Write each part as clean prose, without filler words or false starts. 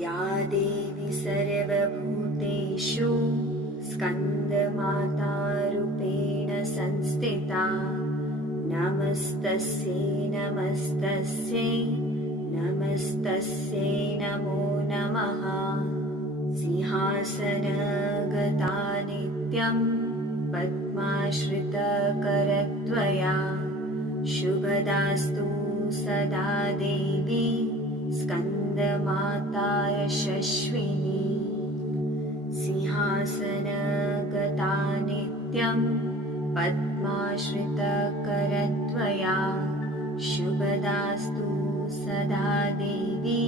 या देवी सर्वभूतेषु स्कन्दमातारूपेण संस्थिता नमस्तस्यै नमस्तस्यै नमस्तस्यै नमो नमः। सिंहासनगता नित्यं पद्माश्रितकरत्वया शुभदास्तु सदा देवी स्कन्दमाता यशस्विनी। सिंहासनगता नित्यं पद्माश्रितकरत्वया शुभदास्तु सदा देवी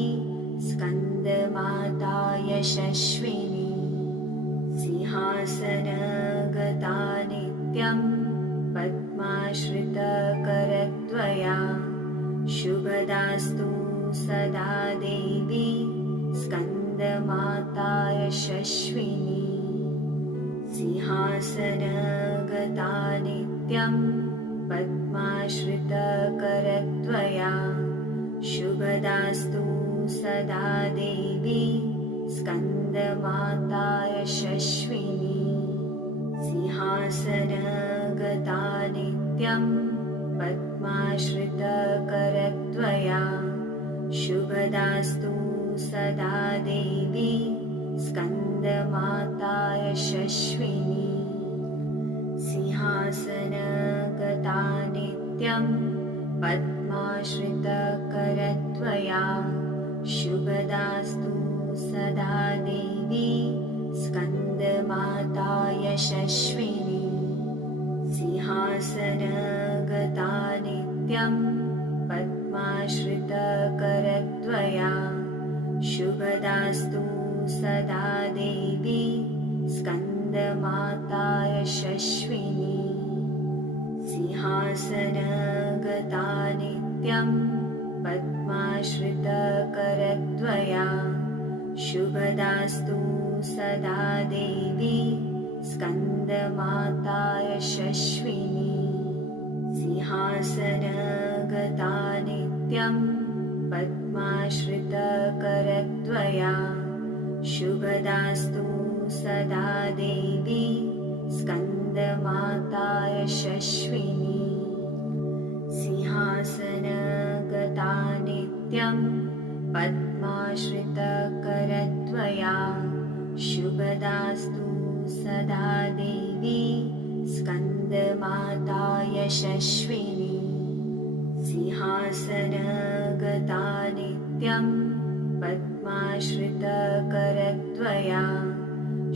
स्कन्दमाता यशस्विनी। सिंहासनगता नित्यं पद्माश्रितकरत्वया शुभदास्तु सदा देवी स्कन्दमाता यशस्विनी। सिंहासनगता नित्यं पद्माश्रितकरत्वया शुभदास्तु सदा देवी स्कन्दमाता यशस्विनी। सिंहासनगता नित्यं पद्माश्रितकरत्वया शुभदास्तु सदा देवी स्कन्दमाता यशस्विनी। सिंहासनगता नित्यं पद्माश्रितकरत्वया शुभदास्तु सदा देवी स्कन्दमाता यशस्विनी। सिंहासनगता नित्यं पद्माश्रितकरत्वया शुभदास्तु सदा देवी स्कन्दमाता यशस्विनी। सिंहासनगता नित्यं पद्माश्रितकरत्वया शुभदास्तु सदा देवी स्कन्दमाता यशस्विनी। सिंहासनगता नित्यं पद्माश्रितकरत्वया शुभदास्तु सदा देवी स्कन्दमाता यशस्विनी। सिंहासनगता नित्यं पद्माश्रितकरत्वया शुभदास्तु सदा देवी स्कन्दमाता यशस्विनी। सिंहासनगता नित्यं पद्माश्रितकरत्वया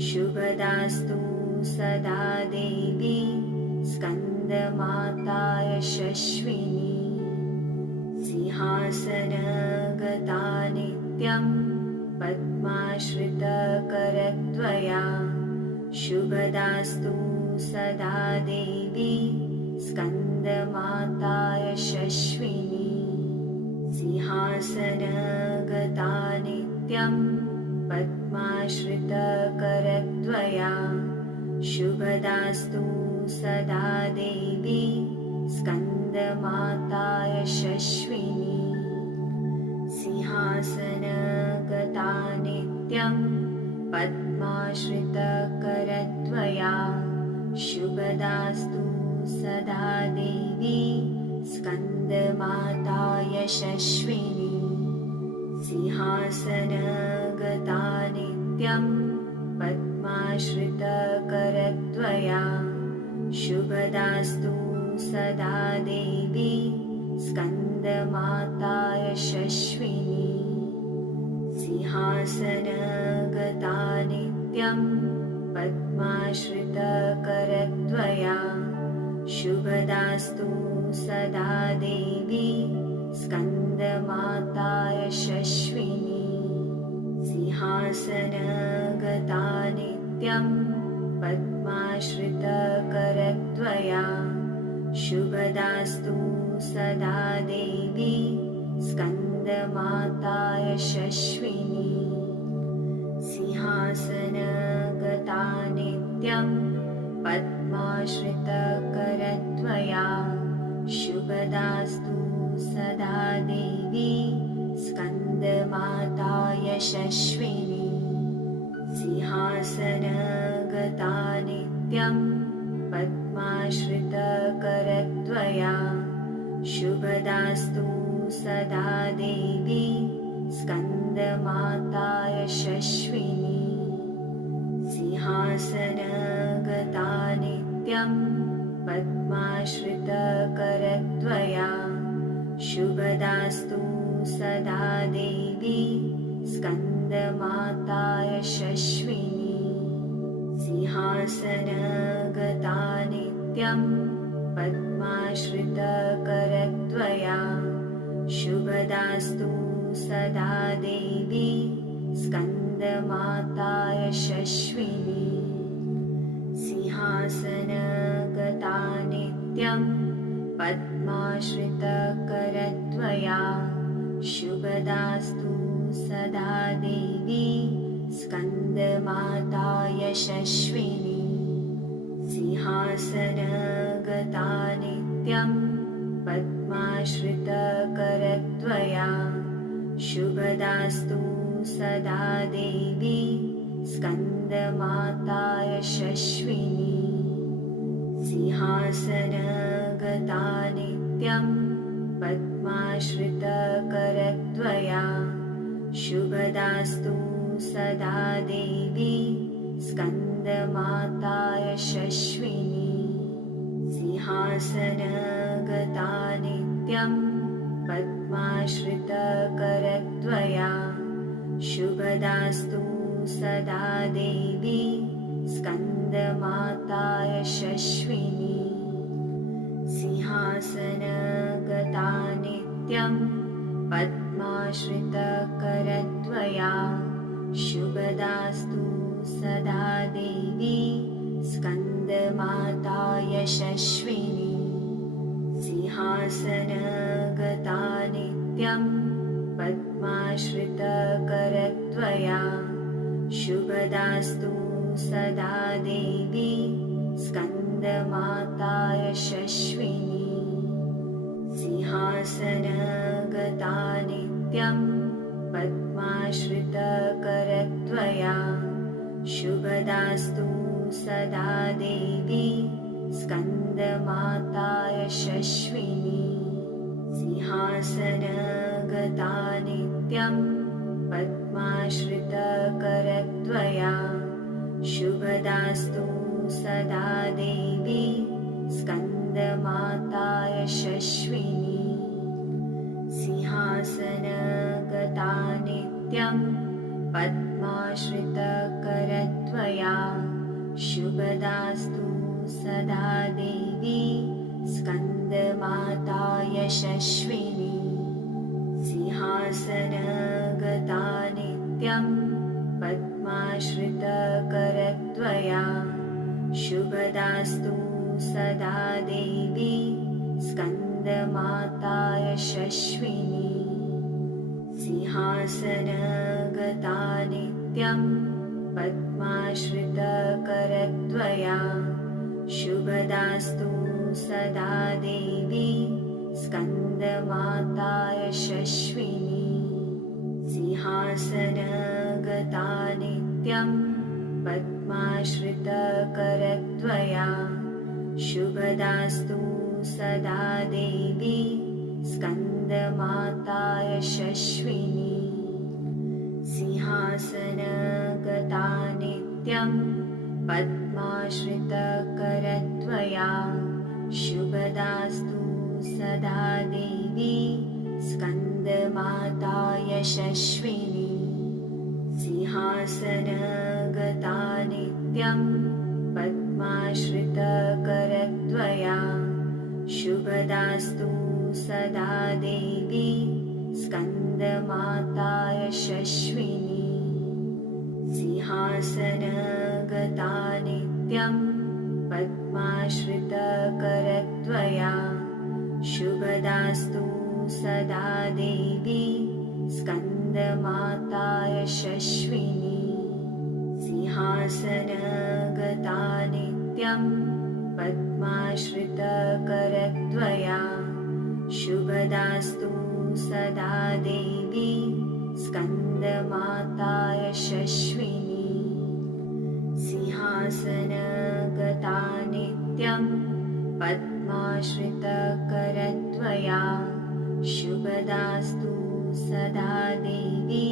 शुभदास्तु सदा देवी स्कन्दमाता यशस्विनी। सिंहासनगता नित्यं पद्माश्रितकरत्वया शुभदास्तु सदा देवी स्कन्दमाता यशस्विनी। सिंहासनगता नित्यं पद्माश्रितकरत्वया शुभदास्तु सदा देवी स्कन्दमाता यशस्विनी। सिंहासनगता नित्यं पद्माश्रितकरत्वया शुभदास्तु सदा देवी स्कन्दमाता यशस्विनी। सिंहासनगता नित्यं पद्माश्रितकरत्वया शुभदास्तु सदा देवी स्कन्दमाता यशस्विनी। सिंहासनगता नित्यं पद्माश्रितकरत्वया शुभदास्तु सदा देवी स्कन्दमाता यशस्विनी। सिंहासनगता नित्यं पद्माश्रितकरत्वया शुभदास्तु सदा देवी स्कन्दमाता यशस्विनी। सिंहासनगता नित्यं पद्माश्रितकरत्वया शुभदास्तु सदा देवी स्कन्द स्कन्दमाता यशस्विनी सिंहासनगता नित्यं पद्माश्रितकरत्वया शुभदास्तु सदा देवी स्कन्दमाता यशस्विनी सिंहासनगता नित्यं पद्माश्रितकरत्वया शुभदास्तु सदा देवी स्कन्दमाता यशस्विनी सिंहासनगता नित्यं पद्माश्रितकरत्वया शुभदास्तु सदा देवी स्कन्दमाता यशस्विनी सिंहासनगता नित्यं पद्माश्रितकरत्वया शुभदास्तु सदा देवी स्कन्दमाता यशस्विनी सिंहासनगता नित्यं पद्माश्रितकरत्वया शुभदास्तु सदा देवी स्कन्दमाता यशस्विनी सिंहासनगता नित्यं पद्माश्रितकरत्वया शुभदास्तु सदा देवी स्कन्दमाता यशस्विनी सिंहासनगता नित्यं पद्माश्रितकरत्वया शुभदास्तु सदा देवी स्कन्दमाता यशस्विनी सिंहासनगता नित्यं पद्माश्रितकरत्वया शुभदास्तु सदा देवी स्कन्दमाता यशस्विनी सिंहासनगता नित्यं पद्माश्रितकरत्वया शुभदास्तु सदा देवी स्कन्दमाता यशस्विनी सिंहासनगता नित्यं पद्माश्रितकरत्वया शुभदास्तु सदा देवी स्कन्दमाता यशस्विनी सिंहासनगता नित्यं पद्माश्रितकरत्वया शुभदास्तु सदा देवी स्कन्दमाता यशस्विनी सिंहासनगता नित्यं पद्माश्रितकरत्वया शुभदास्तु सदा देवी स्कन्दमाता यशस्विनी सिंहासनगता नित्यं पद्माश्रितकरत्वया शुभदास्तु सदा देवी स्कन्दमाता यशस्विनी सिंहासनगता नित्यं पद्माश्रितकरत्वया शुभदास्तु सदा देवी स्कन्दमाता यशस्विनी सिंहासनगता नित्यं पद्माश्रितकरत्वया शुभदास्तु सदा देवी स्कन्दमाता यशस्विनी सिंहासनगता नित्यं पद्माश्रितकरत्वया शुभदास्तु सदा देवी स्कन्दमाता यशस्विनी सिंहासनगता नित्यं पद्माश्रितकरत्वया शुभदास्तु सदा देवी स्कन्दमाता यशस्विनी सिंहासनगता नित्यं पद्माश्रितकरत्वया शुभदास्तु सदा देवी स्कन्दमाता यशस्विनी सिंहासनगता नित्यं पद्माश्रितकरत्वया शुभदास्तु सदा देवी स्कन्दमाता यशस्विनी सिंहासनगता नित्यं पद्माश्रितकरत्वया शुभदास्तु सदा देवी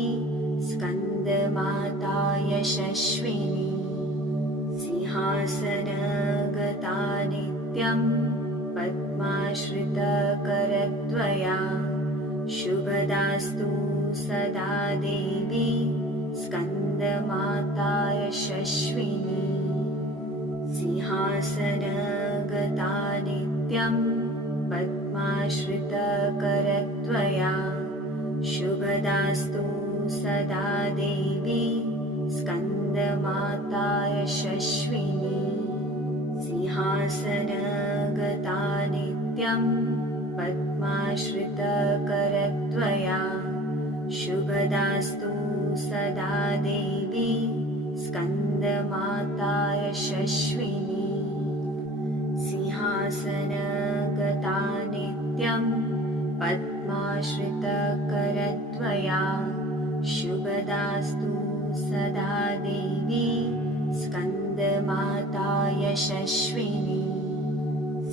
स्कन्दमाता यशस्विनी सिंहासनगता नित्यं पद्माश्रितकरत्वया शुभदास्तु सदा देवी स्कन्दमाता यशस्विनी सिंहासनगता नित्यं पद्माश्रितकरत्वया शुभदास्तु सदा देवी स्कन्दमाता यशस्विनी सिंहासनगता नित्यं पद्माश्रितकरत्वया शुभदास्तु सदा देवी स्कन्दमाता यशस्विनी सिंहासनगता नित्यं पद्माश्रितकरत्वया शुभदास्तु सदा देवी स्कन्दमाता यशस्विनी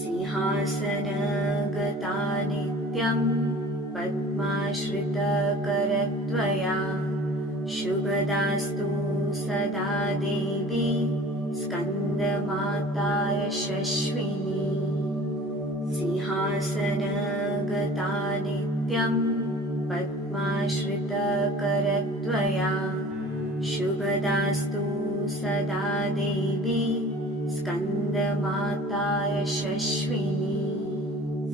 सिंहासनगता नित्यं पद्माश्रितकरत्वया शुभदास्तु सदा देवी स्कन्दमाता यशस्विनी सिंहासनगता नित्यं पद्माश्रितकरत्वया शुभदास्तु सदा देवी स्कन्दमाता यशस्विनी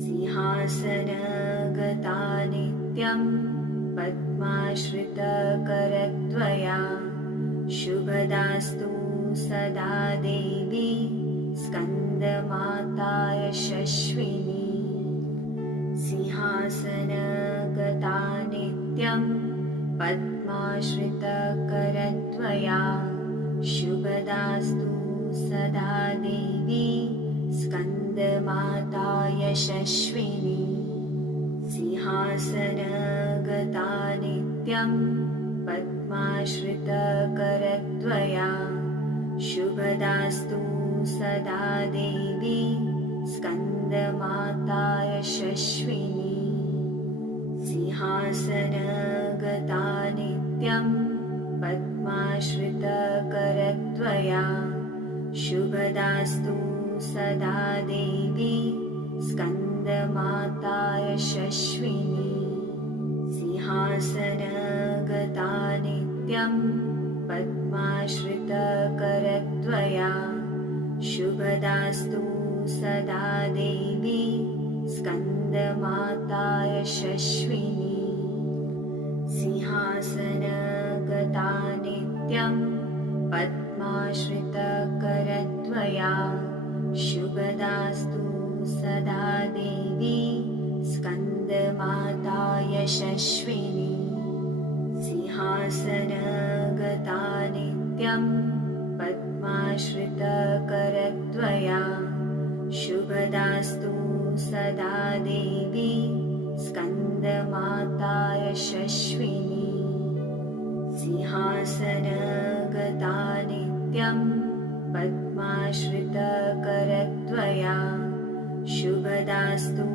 सिंहासनगता नित्यं पद्माश्रितकरत्वया शुभदास्तु सदा देवी स्कन्दमाता यशस्विनी सिंहासनगता नित्यं पद्माश्रितकरत्वया शुभदास्तु सदा देवी स्कन्दमाता यशस्विनी सिंहासनगता नित्यं पद्माश्रितकरत्वया शुभदास्तु सदा देवी स्कन्दमाता यशस्विनी सिंहासनगता नित्यं पद्माश्रितकरत्वया शुभदास्तु सदा देवी स्कन्दमाता यशस्विनी सिंहासनगता नित्यं पद्माश्रितकरत्वया शुभदास्तु सदा देवी स्कन्दमाता यशस्विनी सिंहासनगता नित्यं पद्माश्रितकरत्वया शुभदास्तु सदा देवी स्कन्दमाता यशस्विनी सिंहासनगता नित्यं पद्माश्रितकरत्वया शुभदास्तु सदा देवी स्कन्दमाता यशस्विनी सिंहासनगता नित्यं पद्माश्रितकरत्वया शुभदास्तु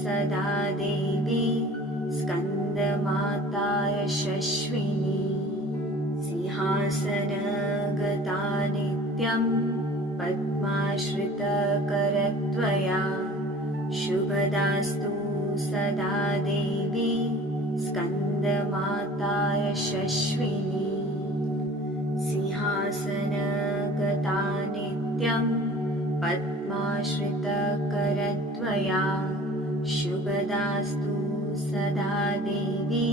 सदा देवी स्कन्दमाता यशस्विनी सिंहासनगता नित्यं पद्माश्रितकरत्वया शुभदास्तु सदा देवी स्कन्दमाता यशस्विनी सिंहासनगता नित्यं पद्माश्रितकरत्वया शुभदास्तु सदा देवी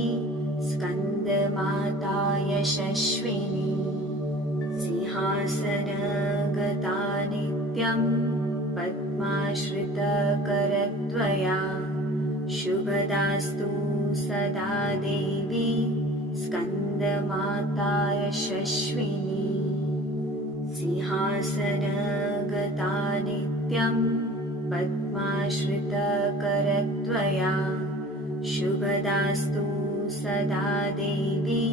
स्कन्दमाता यशस्विनी सिंहासनगता नित्यं पद्माश्रितकरत्वया शुभदास्तु सदा देवी स्कन्दमाता यशस्विनी सिंहासनगता नित्यं पद्माश्रितकरत्वया शुभदास्तु सदा देवी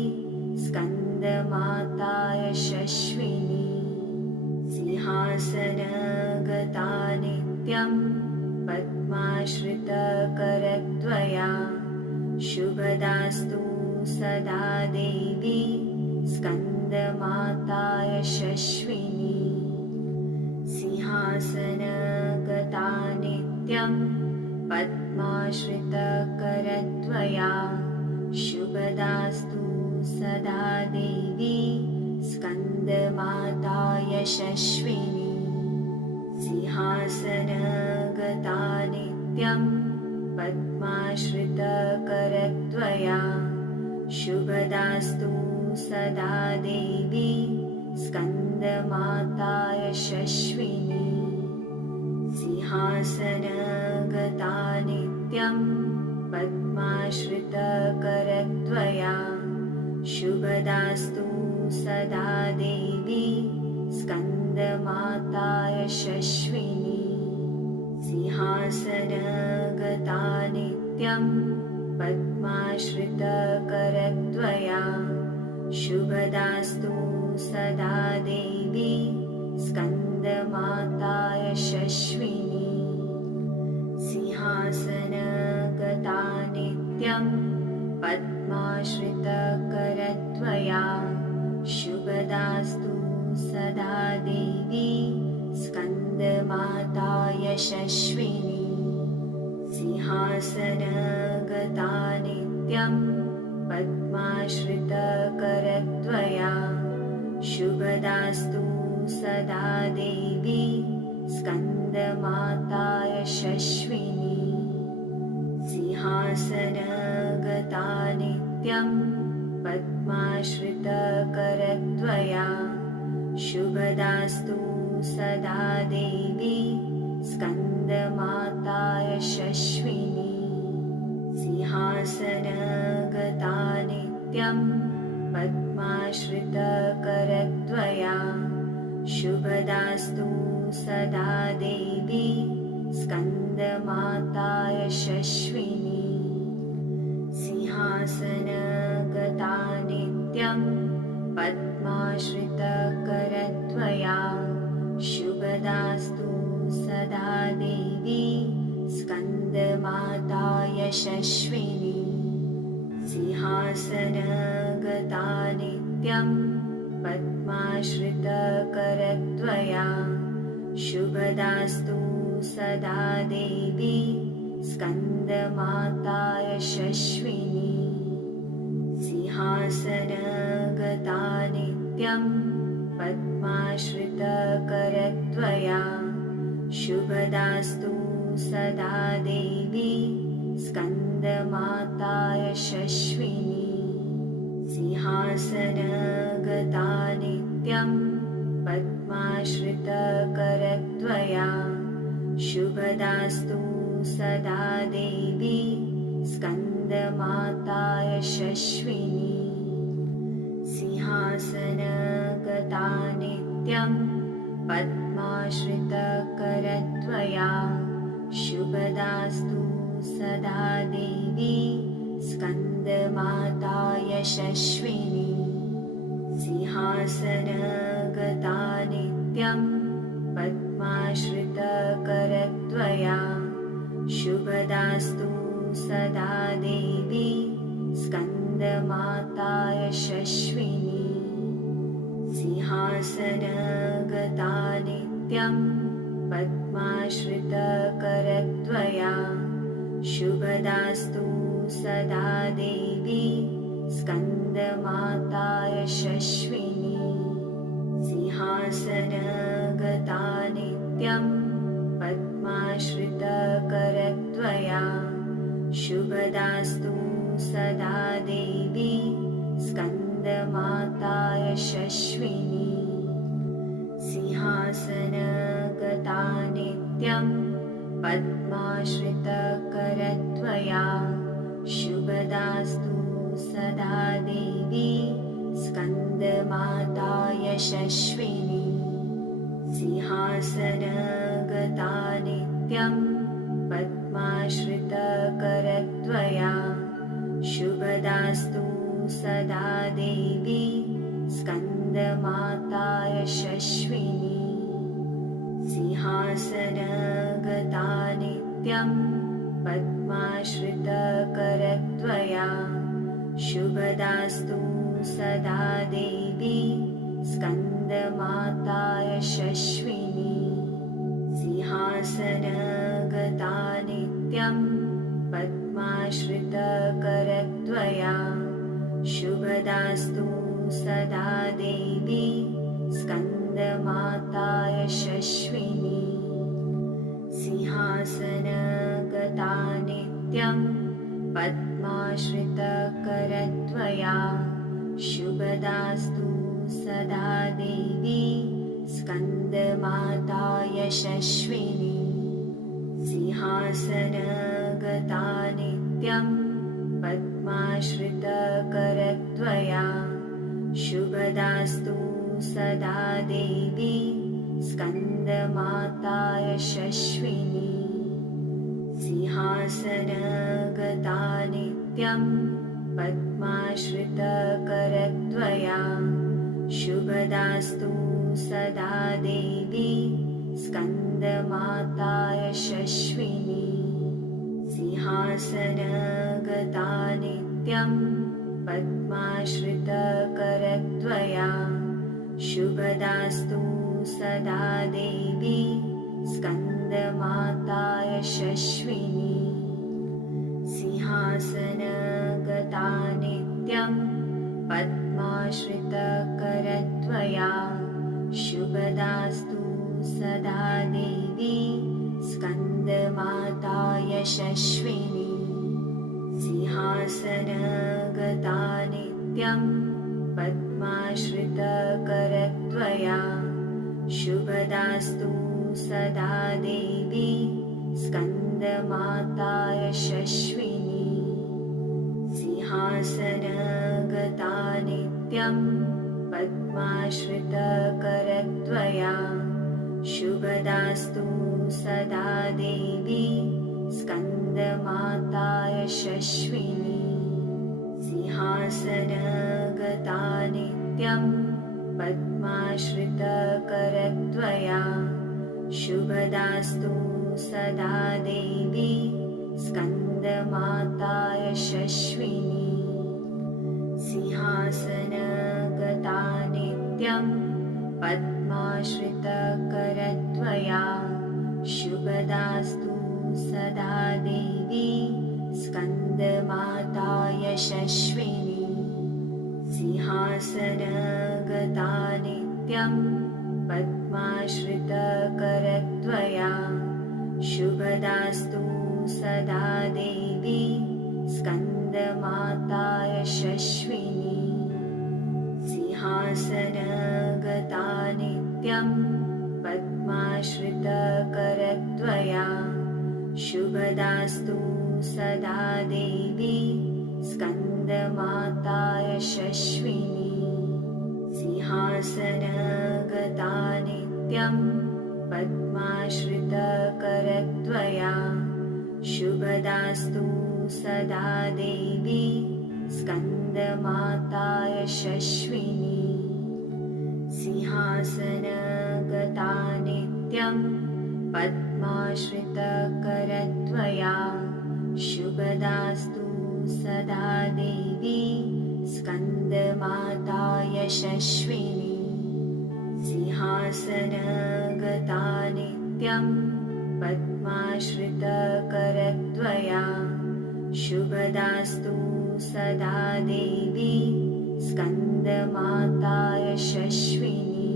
स्कन्दमाता यशस्विनी सिंहासनगता नित्यं पद्माश्रितकरत्वया शुभदास्तु सदा देवी स्कन्दमाता यशस्विनी सिंहासनगता नित्यं पद्माश्रितकरत्वया शुभदास्तु सदा देवी स्कन्दमाता यशस्विनी सिंहासनगता नित्यं पद्माश्रितकरत्वया शुभदास्तु सदा देवी स्कन्दमाता यशस्विनी सिंहासनगता नित्यं पद्माश्रितकरत्वया शुभदास्तु सदा देवी स्कन्दमाता यशस्विनी सिंहासनगता नित्यं पद्माश्रितकरत्वया शुभदास्तु सदा देवी स्कन्दमाता यशस्विनी सिंहासनगता नित्यं पद्माश्रितकरत्वया शुभदास्तु सदा देवी स्कन्दमाता यशस्विनी सिंहासनगता नित्यं पद्माश्रितकरत्वया शुभदास्तु सदा देवी स्कन्दमाता यशस्विनी सिंहासनगता नित्यं पद्माश्रितकरत्वया शुभदास्तु सदा देवी स्कन्दमाता यशस्विनी सिंहासनगता नित्यं पद्माश्रितकरत्वया शुभदास्तु सदा देवी स्कन्दमाता यशस्विनी सिंहासनगता नित्यं पद्माश्रितकरत्वया शुभदास्तु सदा देवी स्कन्दमाता यशस्विनी सिंहासनगता नित्यं पद्माश्रितकरत्वया शुभदास्तु सदा देवी स्कन्दमाता यशस्विनी सिंहासनगता नित्यं पद्माश्रितकरत्वया शुभदास्तु सदा देवी स्कन्दमाता यशस्विनी सिंहासनगता नित्यं पद्माश्रितकरत्वया शुभदास्तु सदा देवी स्कन्दमाता यशस्विनी सिंहासनगता नित्यं पद्माश्रितकरत्वया शुभदास्तु सदा देवी स्कन्दमाता यशस्विनी सिंहासनगता नित्यं पद्माश्रितकरत्वया शुभदास्तु सदा देवी स्कन्दमाता यशस्विनी सिंहासनगता नित्यं पद्माश्रितकरत्वया शुभदास्तु सदा देवी स्कन्दमाता यशस्विनी सिंहासनगता नित्यं पद्माश्रितकरत्वया शुभदास्तु सदा देवी स्कन्दमाता यशस्विनी सिंहासनगता नित्यं पद्माश्रितकरत्वया शुभदास्तु सदा देवी स्कन्दमाता यशस्विनी सिंहासनगता नित्यं पद्माश्रितकरत्वया शुभदास्तु शुभदास्तु सदा देवी स्कन्दमाता यशस्विनी सिंहासनगता नित्यं पद्माश्रितकरत्वया शुभदास्तु सदा देवी स्कन्दमाता यशस्विनी सिंहासनगता नित्यं पद्माश्रितकरत्वया शुभदास्तु सदा देवी स्कन्दमाता यशस्विनी सिंहासनगता नित्यं पद्माश्रितकरत्वया शुभदास्तु सदा देवी स्कन्दमाता यशस्विनी सिंहासनगता नित्यं पद्माश्रितकरत्वया शुभदास्तु सदा देवी स्कन्दमाता यशस्विनी सिंहासनगता नित्यं पद्माश्रितकरत्वया शुभदास्तु सदा देवी स्कन्दमाता यशस्विनी सिंहासनगता नित्यं पद्माश्रितकरत्वया शुभदास्तु सदा देवी स्कन्दमाता यशस्विनी सिंहासनगता नित्यं पद्माश्रितकरत्वया शुभदास्तु सदा देवी स्कन्दमाता यशस्विनी सिंहासनगता नित्यं पद्माश्रितकरत्वया शुभदास्तु सदा देवी स्कन्दमाता यशस्विनी सिंहासनगता नित्यं पद्माश्रितकरत्वया शुभदास्तु सदा देवी स्कन्दमाता यशस्विनी सिंहासनगता नित्यं पद्माश्रितकरत्वया शुभदास्तु सदा देवी स्कन्दमाता यशस्विनी सिंहासनगता नित्यं पद्माश्रितकरत्वया शुभदास्तु सदा देवी स्कन्दमाता यशस्विनी सिंहासनगता नित्यं पद्माश्रितकरत्वया शुभदास्तु सदा देवी स्कन्दमाता यशस्विनी सिंहासनगता नित्यं पद्माश्रितकरत्वया शुभदास्तु सदा देवी स्कन्दमाता यशस्विनी सिंहासनगता नित्यं पद्माश्रितकरत्वया शुभदास्तु सदा देवी स्कन्दमाता यशस्विनी सिंहासनगता नित्यं पद्माश्रितकरत्वया शुभदास्तु सदा देवी स्कन्दमाता यशस्विनी सिंहासनगता नित्यं पद्माश्रितकरत्वया शुभदास्तु सदा देवी स्कन्दमाता यशस्विनी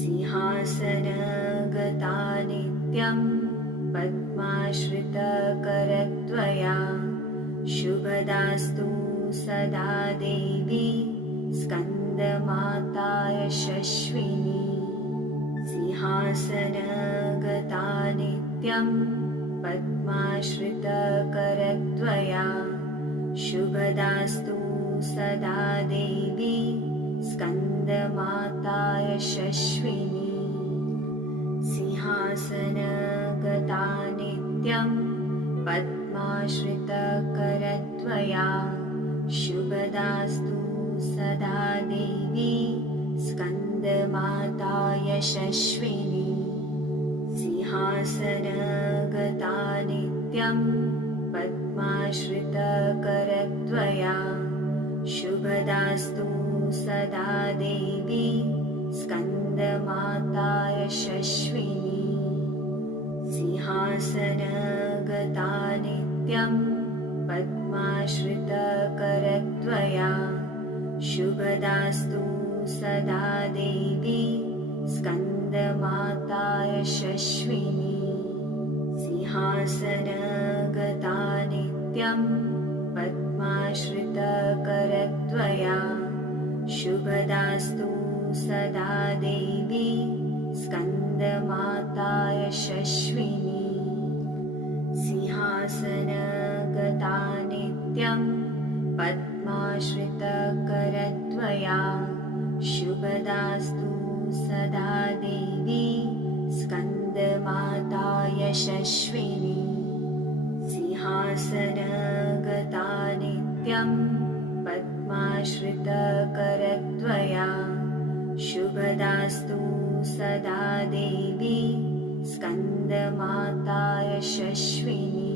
सिंहासनगता नित्यं पद्माश्रितकरत्वया शुभदास्तु सदा देवी स्कन्दमाता यशस्विनी सिंहासनगता नित्यं पद्माश्रितकरत्वया शुभदास्तु सदा देवी स्कन्दमाता यशस्विनी सिंहासनगता नित्यं पद्माश्रितकरत्वया शुभदास्तु सदा देवी स्कन्दमाता यशस्विनी सिंहासनगता नित्यं पद्माश्रितकरत्वया शुभदास्तु सदा देवी स्कन्दमाता यशस्विनी सिंहासनगता नित्यं पद्माश्रितकरत्वया शुभदास्तु सदा देवी स्कन्दमाता यशस्विनी सिंहासनगता नित्यं पद्माश्रितकरत्वया शुभदास्तु सदा देवी स्कन्दमाता यशस्विनी सिंहासनगता नित्यं पद्माश्रितकरत्वया शुभदास्तु सदा देवी स्कन्दमाता यशस्विनी सिंहासनगता नित्यं पद्माश्रितकरत्वया शुभदास्तु सदा देवी स्कन्दमाता यशस्विनी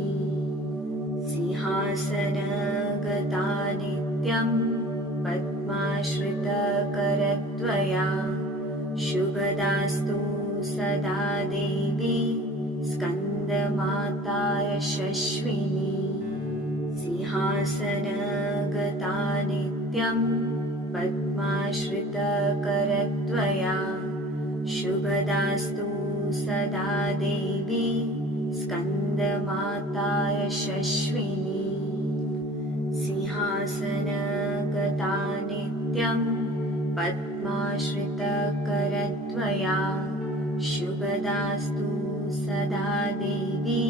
सिंहासनगता नित्यं पद्माश्रितकरत्वया शुभदास्तु सदा देवी स्कन्दमाता यशस्विनी सिंहासनगता नित्यं पद्माश्रितकरत्वया शुभदास्तु सदा देवी स्कन्दमाता यशस्विनी सिंहासनगता नित्यं पद्माश्रितकरत्वया शुभदास्तु सदा देवी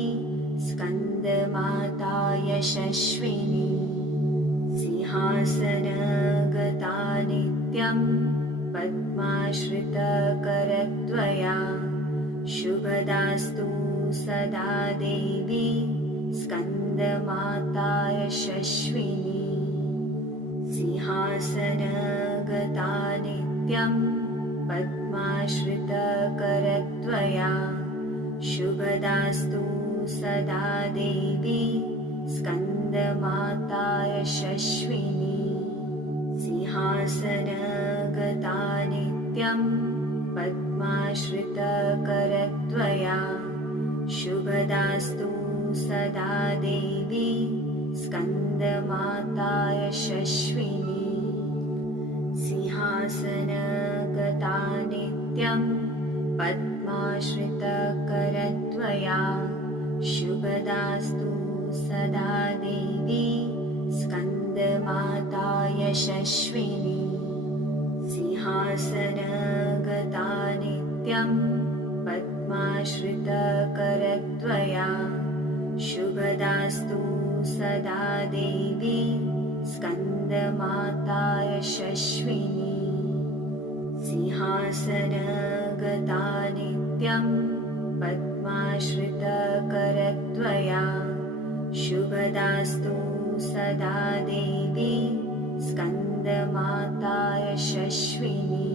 स्कन्दमाता यशस्विनी सिंहासनगता नित्यं पद्माश्रितकरत्वया शुभदास्तु सदा देवी स्कन्दमाता यशस्विनी सिंहासनगता नित्यं पद्माश्रितकरत्वया शुभदास्तु सदा देवी स्कन्दमाता यशस्विनी सिंहासनगता नित्यं पद्माश्रितकरत्वया शुभदास्तु सदा देवी स्कन्दमाता यशस्विनी सिंहासनगता नित्यं पद्माश्रितकरत्वया शुभदास्तु सदा देवी स्कन्दमाता यशस्विनी सिंहासनगता नित्यं पद्माश्रितकरत्वया शुभदास्तु सदा देवी स्कन्दमाता यशस्विनी सिंहासनगता नित्यं पद्माश्रितकरत्वया शुभदास्तु सदा देवी स्कन्दमाता यशस्विनी